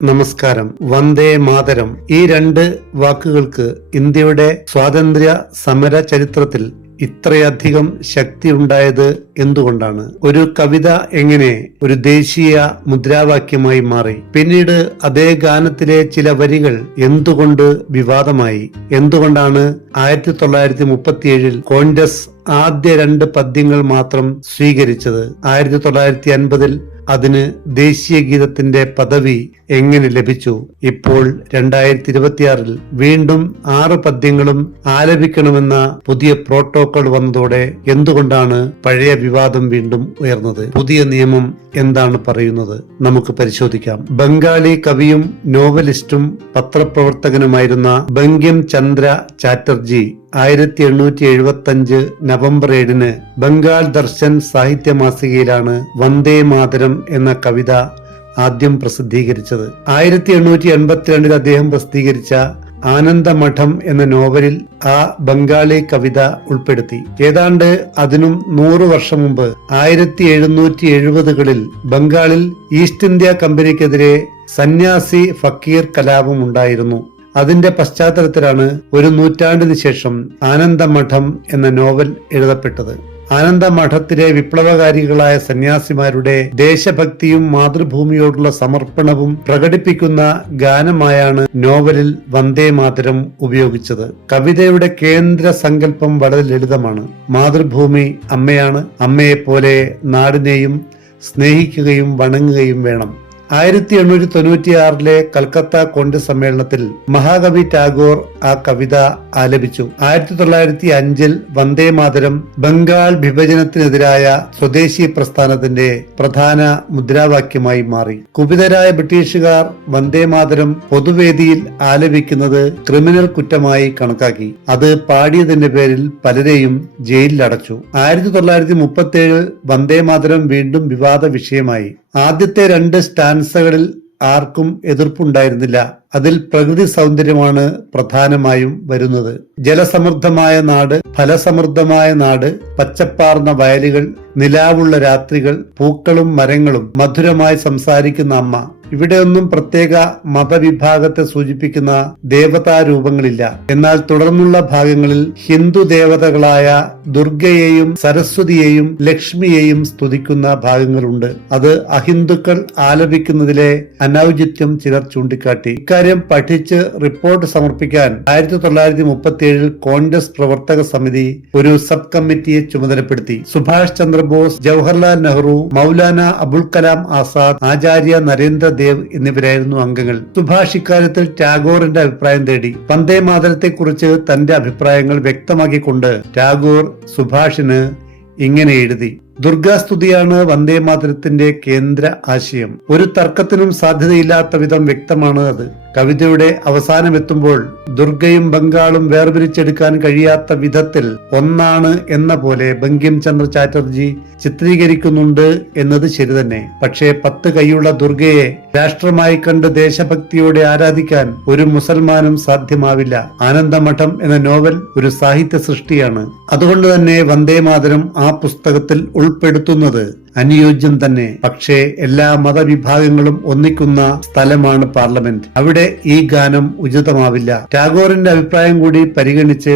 നമസ്കാരം. വന്ദേ മാതരം ഈ രണ്ട് വാക്കുകൾക്ക് ഇന്ത്യയുടെ സ്വാതന്ത്ര്യ സമര ചരിത്രത്തിൽ ഇത്രയധികം ശക്തി ഉണ്ടായത് എന്തുകൊണ്ടാണ്? ഒരു കവിത എങ്ങനെ ഒരു ദേശീയ മുദ്രാവാക്യമായി മാറി? പിന്നീട് അതേ ഗാനത്തിലെ ചില വരികൾ എന്തുകൊണ്ട് വിവാദമായി? എന്തുകൊണ്ടാണ് 1937 കോൺഗ്രസ് ആദ്യ രണ്ട് പദ്യങ്ങൾ മാത്രം സ്വീകരിച്ചത്? 1950 അതിന് ദേശീയ ഗീതത്തിന്റെ പദവി എങ്ങനെ ലഭിച്ചു? ഇപ്പോൾ 2026 വീണ്ടും 6 പദ്യങ്ങളും ആലപിക്കണമെന്ന പുതിയ പ്രോട്ടോകോൾ വന്നതോടെ എന്തുകൊണ്ടാണ് പഴയ വിവാദം വീണ്ടും ഉയർന്നത്? പുതിയ നിയമം എന്താണ് പറയുന്നത്? നമുക്ക് പരിശോധിക്കാം. ബംഗാളി കവിയും നോവലിസ്റ്റും പത്രപ്രവർത്തകനുമായിരുന്ന ബങ്കിം ചന്ദ്ര ചാറ്റർജി 1875 നവംബർ 7 ബംഗാൾ ദർശൻ സാഹിത്യ മാസികയിലാണ് വന്ദേ മാതരം എന്ന കവിത ആദ്യം പ്രസിദ്ധീകരിച്ചത്. 1882 അദ്ദേഹം പ്രസിദ്ധീകരിച്ച ആനന്ദമഠം എന്ന നോവലിൽ ആ ബംഗാളി കവിത ഉൾപ്പെടുത്തി. ഏതാണ്ട് അതിനും 100 വർഷം മുമ്പ് 1770കളിൽ ബംഗാളിൽ ഈസ്റ്റ് ഇന്ത്യ കമ്പനിക്കെതിരെ സന്യാസി ഫക്കീർ കലാപം ഉണ്ടായിരുന്നു. അതിന്റെ പശ്ചാത്തലത്തിലാണ് ഒരു നൂറ്റാണ്ടിന് ശേഷം ആനന്ദമഠം എന്ന നോവൽ എഴുതപ്പെട്ടത്. ആനന്ദമഠത്തിലെ വിപ്ലവകാരികളായ സന്യാസിമാരുടെ ദേശഭക്തിയും മാതൃഭൂമിയോടുള്ള സമർപ്പണവും പ്രകടിപ്പിക്കുന്ന ഗാനമായാണ് നോവലിൽ വന്ദേ മാതരം ഉപയോഗിച്ചത്. കവിതയുടെ കേന്ദ്ര സങ്കല്പം വളരെ ലളിതമാണ്. മാതൃഭൂമി അമ്മയാണ്. അമ്മയെപ്പോലെ നാടിനെയും സ്നേഹിക്കുകയും വണങ്ങുകയും വേണം. 1896 കൽക്കത്ത കോൺഗ്രസ് സമ്മേളനത്തിൽ മഹാകവി ടാഗോർ ആ കവിത ആലപിച്ചു. 1905 വന്ദേ മാതരം ബംഗാൾ വിഭജനത്തിനെതിരായ സ്വദേശി പ്രസ്ഥാനത്തിന്റെ പ്രധാന മുദ്രാവാക്യമായി മാറി. കുപിതരായ ബ്രിട്ടീഷുകാർ വന്ദേ മാതരം പൊതുവേദിയിൽ ആലപിക്കുന്നത് ക്രിമിനൽ കുറ്റമായി കണക്കാക്കി. അത് പാടിയതിന്റെ പേരിൽ പലരെയും ജയിലിലടച്ചു. 1937 വന്ദേ മാതരം വീണ്ടും വിവാദ വിഷയമായി. ആദ്യത്തെ 2 സ്റ്റാൻസകളിൽ ആർക്കും എതിർപ്പുണ്ടായിരുന്നില്ല. അതിൽ പ്രകൃതി സൗന്ദര്യമാണ് പ്രധാനമായും വരുന്നത്. ജലസമൃദ്ധമായ നാട്, ഫലസമൃദ്ധമായ നാട്, പച്ചപ്പാർന്ന വയലുകൾ, നിലാവുള്ള രാത്രികൾ, പൂക്കളും മരങ്ങളും, മധുരമായി സംസാരിക്കുന്ന അമ്മ. ഇവിടെയൊന്നും പ്രത്യേക മതവിഭാഗത്തെ സൂചിപ്പിക്കുന്ന ദേവതാരൂപങ്ങളില്ല. എന്നാൽ തുടർന്നുള്ള ഭാഗങ്ങളിൽ ഹിന്ദു ദേവതകളായ ദുർഗയെയും സരസ്വതിയെയും ലക്ഷ്മിയെയും സ്തുതിക്കുന്ന ഭാഗങ്ങളുണ്ട്. അത് അഹിന്ദുക്കൾ ആലപിക്കുന്നതിലെ അനൗചിത്യം ചിലർ ചൂണ്ടിക്കാട്ടി. ഇക്കാര്യം പഠിച്ച് റിപ്പോർട്ട് സമർപ്പിക്കാൻ 1937 കോൺഗ്രസ് പ്രവർത്തക സമിതി ഒരു സബ് കമ്മിറ്റിയെ ചുമതലപ്പെടുത്തി. സുഭാഷ് ചന്ദ്രബോസ്, ജവഹർലാൽ നെഹ്റു, മൗലാന അബുൽ കലാം ആസാദ്, ആചാര്യ നരേന്ദ്ര ദേവ് എന്നിവരായിരുന്നു അംഗങ്ങൾ. സുഭാഷ് ഇക്കാര്യത്തിൽ ടാഗോറിന്റെ അഭിപ്രായം തേടി. വന്ദേ മാതരത്തെ കുറിച്ച് തന്റെ അഭിപ്രായങ്ങൾ വ്യക്തമാക്കിക്കൊണ്ട് ടാഗോർ സുഭാഷിന് ഇങ്ങനെ എഴുതി: ദുർഗാസ്തുതിയാണ് വന്ദേ മാതരത്തിന്റെ കേന്ദ്ര ആശയം. ഒരു തർക്കത്തിനും സാധ്യതയില്ലാത്ത വിധം വ്യക്തമാണ് അത്. കവിതയുടെ അവസാനമെത്തുമ്പോൾ ദുർഗയും ബംഗാളും വേർതിരിച്ചെടുക്കാൻ കഴിയാത്ത വിധത്തിൽ ഒന്നാണ് എന്ന പോലെ ബങ്കിം ചന്ദ്ര ചാറ്റർജി ചിത്രീകരിക്കുന്നുണ്ട് എന്നത് ശരി തന്നെ. പക്ഷേ 10 കൈയുള്ള ദുർഗയെ രാഷ്ട്രമായി കണ്ട് ദേശഭക്തിയോടെ ആരാധിക്കാൻ ഒരു മുസൽമാനും സാധ്യമാവില്ല. ആനന്ദമഠം എന്ന നോവൽ ഒരു സാഹിത്യ സൃഷ്ടിയാണ്. അതുകൊണ്ട് തന്നെ വന്ദേ മാതരം ആ പുസ്തകത്തിൽ ഉൾപ്പെടുത്തുന്നത് അനുയോജ്യം തന്നെ. പക്ഷേ എല്ലാ മതവിഭാഗങ്ങളും ഒന്നിക്കുന്ന സ്ഥലമാണ് പാർലമെന്റ്. അവിടെ ഈ ഗാനം ഉചിതമാവില്ല. ടാഗോറിന്റെ അഭിപ്രായം കൂടി പരിഗണിച്ച്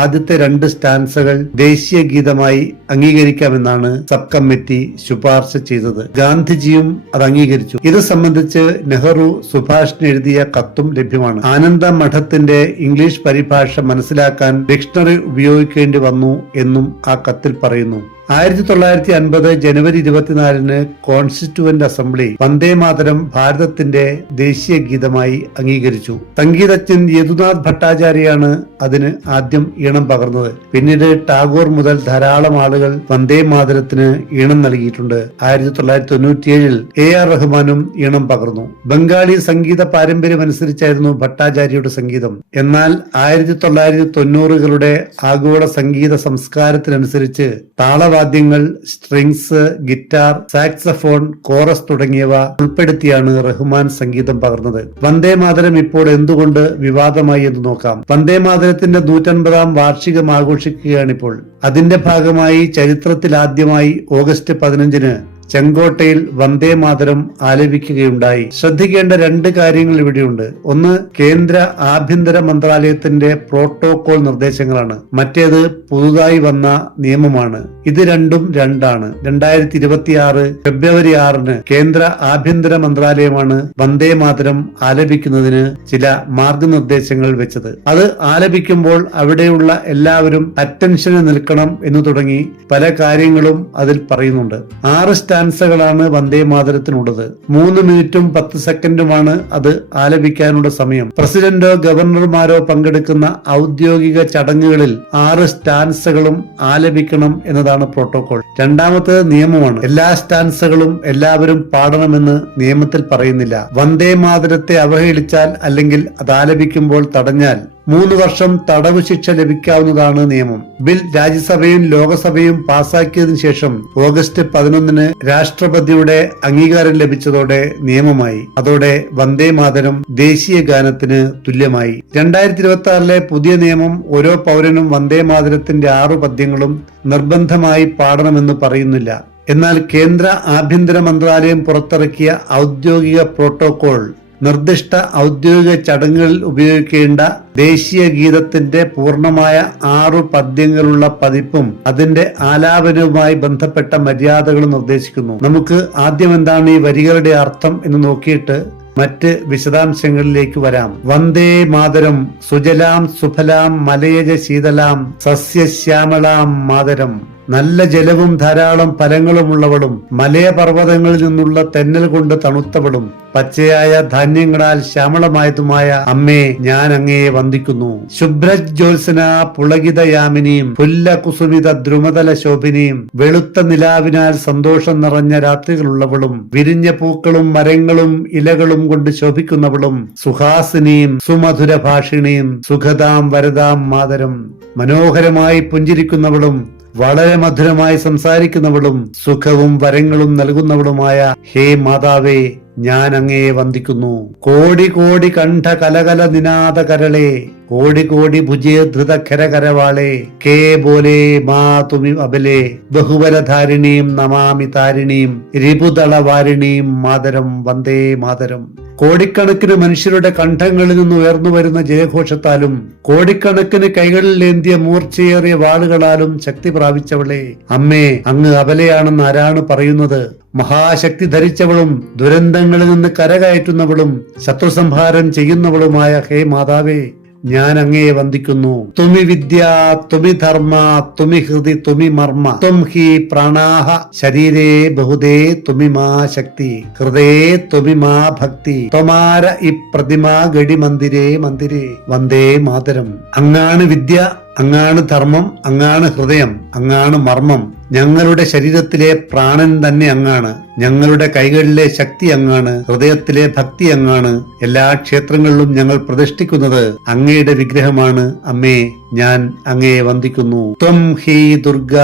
ആദ്യത്തെ 2 സ്റ്റാൻസകൾ ദേശീയ ഗീതമായി അംഗീകരിക്കാമെന്നാണ് സബ് കമ്മിറ്റി ശുപാർശ ചെയ്തത്. ഗാന്ധിജിയും അത് അംഗീകരിച്ചു. ഇത് സംബന്ധിച്ച് നെഹ്റു സുഭാഷിന് എഴുതിയ കത്തും ലഭ്യമാണ്. ആനന്ദ മഠത്തിന്റെ ഇംഗ്ലീഷ് പരിഭാഷ മനസ്സിലാക്കാൻ ഡിക്ഷണറി ഉപയോഗിക്കേണ്ടി വന്നു എന്നും ആ കത്തിൽ പറയുന്നു. 1950 ജനുവരി 24 കോൺസ്റ്റിറ്റ്യൂവന്റ് അസംബ്ലി വന്ദേ മാതരം ഭാരതത്തിന്റെ ദേശീയ ഗീതമായി അംഗീകരിച്ചു. സംഗീതജ്ഞൻ യദുനാഥ് ഭട്ടാചാര്യയാണ് അതിന് ആദ്യം ഈണം പകർന്നത്. പിന്നീട് ടാഗോർ മുതൽ ധാരാളം ആളുകൾ വന്ദേ മാതരത്തിന് ഈണം നൽകിയിട്ടുണ്ട്. 1997 AR റഹ്മാനും ഈണം പകർന്നു. ബംഗാളി സംഗീത പാരമ്പര്യമനുസരിച്ചായിരുന്നു ഭട്ടാചാര്യയുടെ സംഗീതം. എന്നാൽ 1990കളുടെ ആഗോള സംഗീത സംസ്കാരത്തിനനുസരിച്ച് താളവാദ്യങ്ങൾ, സ്ട്രിങ്സ്, ഗിറ്റാർ, സാക്സഫോൺ, കോറസ് തുടങ്ങിയവ ഉൾപ്പെടുത്തിയാണ് റഹ്മാൻ സംഗീതം പകർന്നത്. വന്ദേ മാതരം ഇപ്പോൾ എന്തുകൊണ്ട് വിവാദമായി എന്ന് നോക്കാം. വന്ദേ മാതരത്തിന്റെ 150ാം വാർഷികം ആഘോഷിക്കുകയാണിപ്പോൾ. അതിന്റെ ഭാഗമായി ചരിത്രത്തിലാദ്യമായി ഓഗസ്റ്റ് 15 ചെങ്കോട്ടയിൽ വന്ദേ മാതരം ആലപിക്കുകയുണ്ടായി. ശ്രദ്ധിക്കേണ്ട രണ്ട് കാര്യങ്ങൾ ഇവിടെയുണ്ട്. ഒന്ന്, കേന്ദ്ര ആഭ്യന്തര മന്ത്രാലയത്തിന്റെ പ്രോട്ടോകോൾ നിർദ്ദേശങ്ങളാണ്. മറ്റേത് പുതുതായി വന്ന നിയമമാണ്. ഇത് രണ്ടും രണ്ടാണ്. 2026 ഫെബ്രുവരി 6 കേന്ദ്ര ആഭ്യന്തര മന്ത്രാലയമാണ് വന്ദേ മാതരം ആലപിക്കുന്നതിന് ചില മാർഗനിർദ്ദേശങ്ങൾ വെച്ചത്. അത് ആലപിക്കുമ്പോൾ അവിടെയുള്ള എല്ലാവരും അറ്റൻഷന് നിൽക്കണം എന്ന് തുടങ്ങി പല കാര്യങ്ങളും അതിൽ പറയുന്നുണ്ട്. 6 സ്റ്റാൻസകളാണ് വന്ദേ മാതരത്തിനുള്ളത്. 3 മിനിറ്റും 10 സെക്കൻഡുമാണ് അത് ആലപിക്കാനുള്ള സമയം. പ്രസിഡന്റോ ഗവർണർമാരോ പങ്കെടുക്കുന്ന ഔദ്യോഗിക ചടങ്ങുകളിൽ 6 സ്റ്റാൻസകളും ആലപിക്കണം എന്നതാണ് പ്രോട്ടോകോൾ. രണ്ടാമത്തേത് നിയമമാണ്. എല്ലാ സ്റ്റാൻസകളും എല്ലാവരും പാടണമെന്ന് നിയമത്തിൽ പറയുന്നില്ല. വന്ദേ മാതരത്തെ അവഹേളിച്ചാൽ അല്ലെങ്കിൽ അത് ആലപിക്കുമ്പോൾ തടഞ്ഞാൽ 3 വർഷം തടവ് ശിക്ഷ ലഭിക്കാവുന്നതാണ് നിയമം. ബിൽ രാജ്യസഭയും ലോകസഭയും പാസാക്കിയതിനു ശേഷം ഓഗസ്റ്റ് 11 രാഷ്ട്രപതിയുടെ അംഗീകാരം ലഭിച്ചതോടെ നിയമമായി. അതോടെ വന്ദേ മാതരം ദേശീയ ഗാനത്തിന് തുല്യമായി. 2026 പുതിയ നിയമം ഓരോ പൗരനും വന്ദേ മാതരത്തിന്റെ 6 പദ്യങ്ങളും നിർബന്ധമായി പാടണമെന്ന് പറയുന്നില്ല. എന്നാൽ കേന്ദ്ര ആഭ്യന്തര മന്ത്രാലയം പുറത്തിറക്കിയ ഔദ്യോഗിക പ്രോട്ടോകോൾ നിർദ്ദിഷ്ട ഔദ്യോഗിക ചടങ്ങുകളിൽ ഉപയോഗിക്കേണ്ട ദേശീയ ഗീതത്തിന്റെ പൂർണ്ണമായ 6 പദ്യങ്ങളുള്ള പതിപ്പും അതിന്റെ ആലാപനവുമായി ബന്ധപ്പെട്ട മര്യാദകൾ നിർദ്ദേശിക്കുന്നു. നമുക്ക് ആദ്യം എന്താണ് ഈ വരികളുടെ അർത്ഥം എന്ന് നോക്കിയിട്ട് മറ്റ് വിശദാംശങ്ങളിലേക്ക് വരാം. വന്ദേ മാതരം സുജലാം സുഫലാം മലയജ ശീതലാം സസ്യശ്യാമളാം മാതരം. നല്ല ജലവും ധാരാളം ഫലങ്ങളുമുള്ളവളും മലയപർവ്വതങ്ങളിൽ നിന്നുള്ള തെന്നൽ കൊണ്ട് തണുത്തവളും പച്ചയായ ധാന്യങ്ങളാൽ ശ്യാമളമായതുമായ അമ്മേ, ഞാൻ അങ്ങയെ വന്ദിക്കുന്നു. ശുഭ്രജ്യോത്സന പുളകിതയാമിനിയും പുല്ല കുസുമിത ദ്രുമതല ശോഭിനിയും വെളുത്ത നിലാവിനാൽ സന്തോഷം നിറഞ്ഞ രാത്രികളുള്ളവളും വിരിഞ്ഞ പൂക്കളും മരങ്ങളും ഇലകളും കൊണ്ട് ശോഭിക്കുന്നവളും സുഹാസിനിയും സുമധുര ഭാഷിണിയും സുഖതാം വരദാം മാതരം. മനോഹരമായി പുഞ്ചിരിക്കുന്നവളും വളരെ മധുരമായി സംസാരിക്കുന്നവളും സുഖവും വരങ്ങളും നൽകുന്നവളുമായ ഹേ മാതാവേ, ഞാൻ അങ്ങയെ വന്ദിക്കുന്നു. കോടി കോടി കണ്ഠ കലകല നിനാദ കരളെ കോടി കോടി ഭുജേ ധൃത കരകരവാളെ കേ ബോലേ മാ തുമി അബലേ ബഹുബലധാരിണീം നമാമി താരിണീം രിപുദളവാരിണീം മാതരം വന്ദേ മാതരം. കോടിക്കണക്കിന് മനുഷ്യരുടെ കണ്ഠങ്ങളിൽ നിന്ന് ഉയർന്നു വരുന്ന ജയഘോഷത്താലും കോടിക്കണക്കിന് കൈകളിൽ ഏന്തിയ മൂർച്ചയേറിയ വാളുകളാലും ശക്തി പ്രാപിച്ചവളെ, അമ്മേ, അങ്ങ് അബലയാണെന്ന് ആരാണ് പറയുന്നത്? മഹാശക്തി ധരിച്ചവളും ദുരന്തങ്ങളിൽ നിന്ന് കരകയറ്റുന്നവളും ശത്രുസംഹാരം ചെയ്യുന്നവളുമായ ഹേ മാതാവേ, ഞാൻ അങ്ങയെ വന്ദിക്കുന്നു. തുമി വിദ്യ തുമി ധർമ്മ തുമി ഹൃദി തുമി മർമ്മ ത്വം ഹി പ്രാണാഹ ശരീരേ ബഹുദേ തുമി മാ ശക്തി ഹൃദയേ തുമി മാ ഭക്തി ത്വമാര ഇ പ്രതിമാ ഗടി മന്ദിരേ മന്ദിരേ വന്ദേ മാതരം. അങ്ങാണ് വിദ്യ, അങ്ങാണ് ധർമ്മം, അങ്ങാണ് ഹൃദയം, അങ്ങാണ് മർമ്മം. ഞങ്ങളുടെ ശരീരത്തിലെ പ്രാണൻ തന്നെ അങ്ങാണ്. ഞങ്ങളുടെ കൈകളിലെ ശക്തി അങ്ങാണ്. ഹൃദയത്തിലെ ഭക്തി അങ്ങാണ്. എല്ലാ ക്ഷേത്രങ്ങളിലും ഞങ്ങൾ പ്രതിഷ്ഠിക്കുന്നത് അങ്ങയുടെ വിഗ്രഹമാണ്. അമ്മേ, ഞാൻ അങ്ങയെ വന്ദിക്കുന്നു. ത്വം ഹി ദുർഗ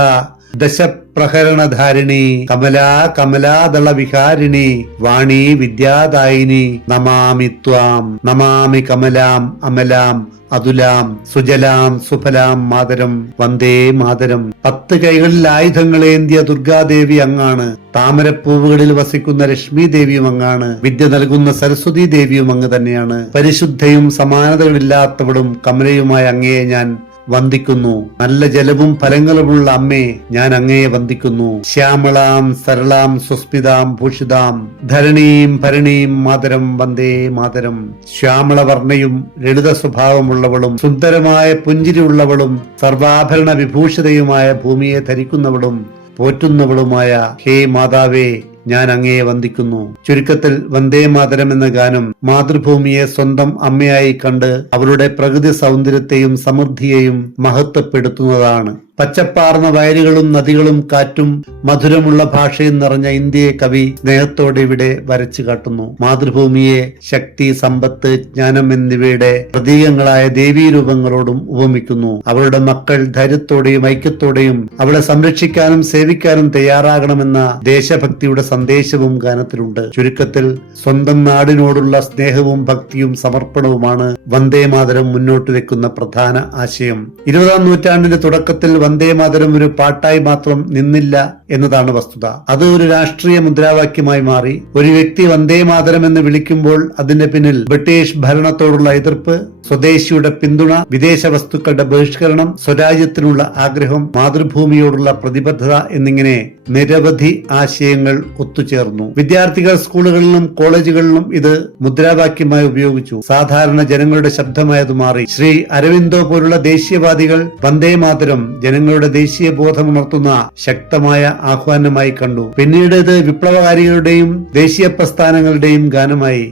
ദശപ്രഹരണധാരിണി കമലാ കമലാദള വിഹാരിണി വാണി വിദ്യാദായിനി നമാമി ത്വാം. നമാമി കമലാം അമലാം അതുലാം സുജലാം സുഫലാം മാതരം വന്ദേ മാതരം. 10 കൈകളിൽ ആയുധങ്ങളേന്തിയ ദുർഗാദേവി അങ്ങാണ്. താമരപ്പൂവുകളിൽ വസിക്കുന്ന ലക്ഷ്മി ദേവിയും അങ്ങാണ്. വിദ്യ നൽകുന്ന സരസ്വതി ദേവിയും അങ്ങ് തന്നെയാണ്. പരിശുദ്ധയും സമാനതകളില്ലാത്തവളും കമലയുമായ അങ്ങയെ ഞാൻ വന്ദിക്കുന്നു. നല്ല ജലവും ഫലങ്ങളുമുള്ള അമ്മേ, ഞാൻ അങ്ങയെ വന്ദിക്കുന്നു. ശ്യാമളാം സരളാം സുസ്മിതാം ഭൂഷിതാം ധരണീം ഭരണീം മാതരം വന്ദേ മാതരം. ശ്യാമളവർണ്ണയും ലളിത സ്വഭാവമുള്ളവളും സുന്ദരമായ പുഞ്ചിരിയുള്ളവളും സർവാഭരണ വിഭൂഷിതയുമായ ഭൂമിയെ ധരിക്കുന്നവളും പോറ്റുന്നവളുമായ ഹേ മാതാവേ, ഞാൻ അങ്ങയെ വന്ദിക്കുന്നു. ചുരുക്കത്തിൽ വന്ദേ മാതരം എന്ന ഗാനം മാതൃഭൂമിയെ സ്വന്തം അമ്മയായി കണ്ട് അവളുടെ പ്രകൃതി സൗന്ദര്യത്തെയും സമൃദ്ധിയെയും മഹത്വപ്പെടുത്തുന്നതാണ്. പച്ചപ്പാർന്ന വയലുകളും നദികളും കാറ്റും മധുരമുള്ള ഭാഷയും നിറഞ്ഞ ഇന്ത്യയെ കവി സ്നേഹത്തോടെ ഇവിടെ വരച്ചു കാട്ടുന്നു. മാതൃഭൂമിയെ ശക്തി, സമ്പത്ത്, ജ്ഞാനം എന്നിവയുടെ പ്രതീകങ്ങളായ ദേവീരൂപങ്ങളോടും ഉപമിക്കുന്നു. അവളുടെ മക്കൾ ധൈര്യത്തോടെയും ഐക്യത്തോടെയും അവളെ സംരക്ഷിക്കാനും സേവിക്കാനും തയ്യാറാകണമെന്ന ദേശഭക്തിയുടെ സന്ദേശവും ഗാനത്തിലുണ്ട്. ചുരുക്കത്തിൽ സ്വന്തം നാടിനോടുള്ള സ്നേഹവും ഭക്തിയും സമർപ്പണവുമാണ് വന്ദേ മാതരം മുന്നോട്ട് വെക്കുന്ന പ്രധാന ആശയം. 20ാം നൂറ്റാണ്ടിന്റെ തുടക്കത്തിൽ വന്ദേ മാതരം ഒരു പാട്ടായി മാത്രം നിന്നില്ല എന്നതാണ് വസ്തുത. അത് ഒരു രാഷ്ട്രീയ മുദ്രാവാക്യമായി മാറി. ഒരു വ്യക്തി വന്ദേ മാതരം എന്ന് വിളിക്കുമ്പോൾ അതിന്റെ പിന്നിൽ ബ്രിട്ടീഷ് ഭരണത്തോടുള്ള എതിർപ്പ്, സ്വദേശിയുടെ പിന്തുണ, വിദേശ വസ്തുക്കളുടെ ബഹിഷ്കരണം, സ്വരാജ്യത്തിനുള്ള ആഗ്രഹം, മാതൃഭൂമിയോടുള്ള പ്രതിബദ്ധത എന്നിങ്ങനെ നിരവധി ആശയങ്ങൾ ഒത്തുചേർന്നു. വിദ്യാർത്ഥികൾ സ്കൂളുകളിലും കോളേജുകളിലും ഇത് മുദ്രാവാക്യമായി ഉപയോഗിച്ചു. സാധാരണ ജനങ്ങളുടെ ശബ്ദമായത് മാറി. ശ്രീ അരവിന്ദോ പോലുള്ള ദേശീയവാദികൾ വന്ദേ മാതരം ജനങ്ങളുടെ ദേശീയ ബോധമുണർത്തുന്ന ശക്തമായ ആഹ്വാനമായി കണ്ടു. പിന്നീട് ഇത് വിപ്ലവകാരികളുടെയും ദേശീയ പ്രസ്ഥാനങ്ങളുടെയും ഗാനമായി.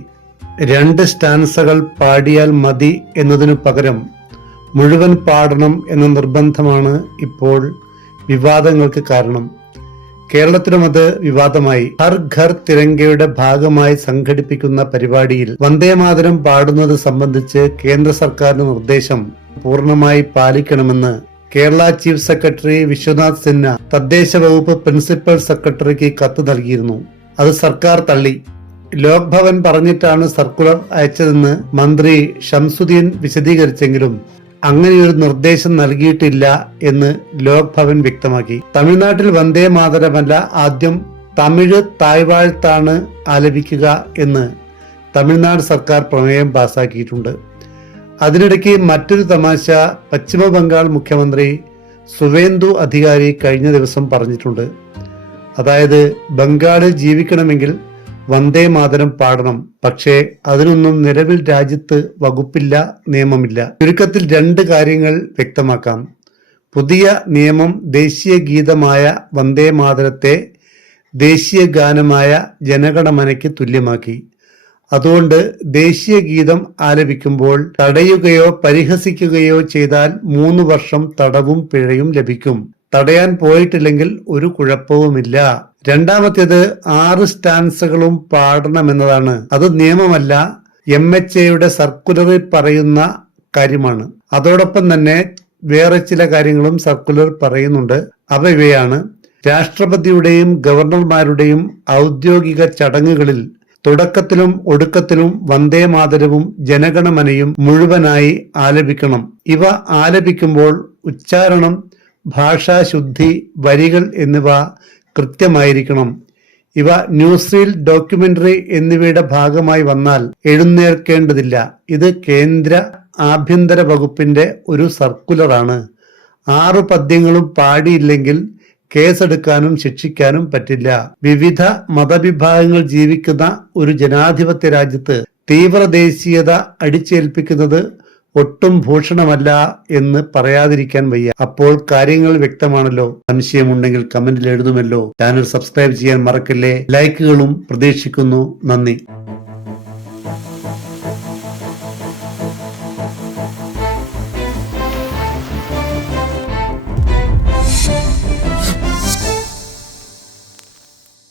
2 സ്റ്റാൻസകൾ പാടിയാൽ മതി എന്നതിനു പകരം മുഴുവൻ പാടണം എന്ന നിർബന്ധമാണ് ഇപ്പോൾ വിവാദങ്ങൾക്ക് കാരണം. കേരളത്തിലും അത് വിവാദമായി. ഹർ ഘർ തിരങ്കയുടെ ഭാഗമായി സംഘടിപ്പിക്കുന്ന പരിപാടിയിൽ വന്ദേ മാതരം പാടുന്നത് സംബന്ധിച്ച് കേന്ദ്ര സർക്കാരിന്റെ നിർദ്ദേശം പൂർണ്ണമായി പാലിക്കണമെന്ന് കേരള ചീഫ് സെക്രട്ടറി വിശ്വനാഥ് സിൻഹ തദ്ദേശ വകുപ്പ് പ്രിൻസിപ്പൽ സെക്രട്ടറിക്ക് കത്ത് നൽകിയിരുന്നു. അത് സർക്കാർ തള്ളി. ലോക് ഭവൻ പറഞ്ഞിട്ടാണ് സർക്കുലർ അയച്ചതെന്ന് മന്ത്രി ഷംസുദ്ദീൻ വിശദീകരിച്ചെങ്കിലും അങ്ങനെയൊരു നിർദ്ദേശം നൽകിയിട്ടില്ല എന്ന് ലോക് ഭവൻ വ്യക്തമാക്കി. തമിഴ്നാട്ടിൽ വന്ദേ മാതരമല്ല, ആദ്യം തമിഴ് തായ്വാഴ്ത്താണ് ആലപിക്കുക എന്ന് തമിഴ്നാട് സർക്കാർ പ്രമേയം പാസാക്കിയിട്ടുണ്ട്. അതിനിടയ്ക്ക് മറ്റൊരു തമാശ പശ്ചിമ ബംഗാൾ മുഖ്യമന്ത്രി സുവേന്ദു അധികാരി കഴിഞ്ഞ ദിവസം പറഞ്ഞിട്ടുണ്ട്. അതായത് ബംഗാളിൽ ജീവിക്കണമെങ്കിൽ വന്ദേ മാതരം പാടണം, പക്ഷേ അതിനൊന്നും നിലവിൽ രാജ്യത്ത് വകുപ്പില്ല, നിയമമില്ല. ചുരുക്കത്തിൽ 2 കാര്യങ്ങൾ വ്യക്തമാക്കാം. പുതിയ നിയമം ദേശീയ ഗീതമായ വന്ദേ മാതരത്തെ ദേശീയ ഗാനമായ ജനഗണമനയ്ക്ക് തുല്യമാക്കി. അതുകൊണ്ട് ദേശീയ ഗീതം ആലപിക്കുമ്പോൾ തടയുകയോ പരിഹസിക്കുകയോ ചെയ്താൽ 3 വർഷം തടവും പിഴയും ലഭിക്കും. തടയാൻ പോയിട്ടില്ലെങ്കിൽ ഒരു കുഴപ്പവുമില്ല. രണ്ടാമത്തേത് 6 സ്റ്റാൻസകളും പാടണമെന്നതാണ്. അത് നിയമമല്ല, MHAയുടെ സർക്കുലറിൽ പറയുന്ന കാര്യമാണ്. അതോടൊപ്പം തന്നെ വേറെ ചില കാര്യങ്ങളും സർക്കുലർ പറയുന്നുണ്ട്. അവ ഇവയാണ്: രാഷ്ട്രപതിയുടെയും ഗവർണർമാരുടെയും ഔദ്യോഗിക ചടങ്ങുകളിൽ തുടക്കത്തിലും ഒടുക്കത്തിലും വന്ദേ മാതരവും ജനഗണമനയും മുഴുവനായി ആലപിക്കണം. ഇവ ആലപിക്കുമ്പോൾ ഉച്ചാരണം, ഭാഷാശുദ്ധി, വരികൾ എന്നിവ കൃത്യമായിരിക്കണം. ഇവ ന്യൂസ് റീൽ, ഡോക്യുമെന്ററി എന്നിവയുടെ ഭാഗമായി വന്നാൽ എഴുന്നേൽക്കേണ്ടതില്ല. ഇത് കേന്ദ്ര ആഭ്യന്തര വകുപ്പിന്റെ ഒരു സർക്കുലറാണ്. 6 പദ്യങ്ങളും പാടിയില്ലെങ്കിൽ കേസെടുക്കാനും ശിക്ഷിക്കാനും പറ്റില്ല. വിവിധ മതവിഭാഗങ്ങൾ ജീവിക്കുന്ന ഒരു ജനാധിപത്യ രാജ്യത്ത് തീവ്ര ദേശീയത അടിച്ചേൽപ്പിക്കുന്നത് ഒട്ടും ഭൂഷണമല്ല എന്ന് പറയാതിരിക്കാൻ വയ്യ. അപ്പോൾ കാര്യങ്ങൾ വ്യക്തമാണല്ലോ. സംശയമുണ്ടെങ്കിൽ കമന്റിൽ എഴുതുമല്ലോ. ചാനൽ സബ്സ്ക്രൈബ് ചെയ്യാൻ മറക്കല്ലേ. ലൈക്കുകളും പ്രതീക്ഷിക്കുന്നു. നന്ദി.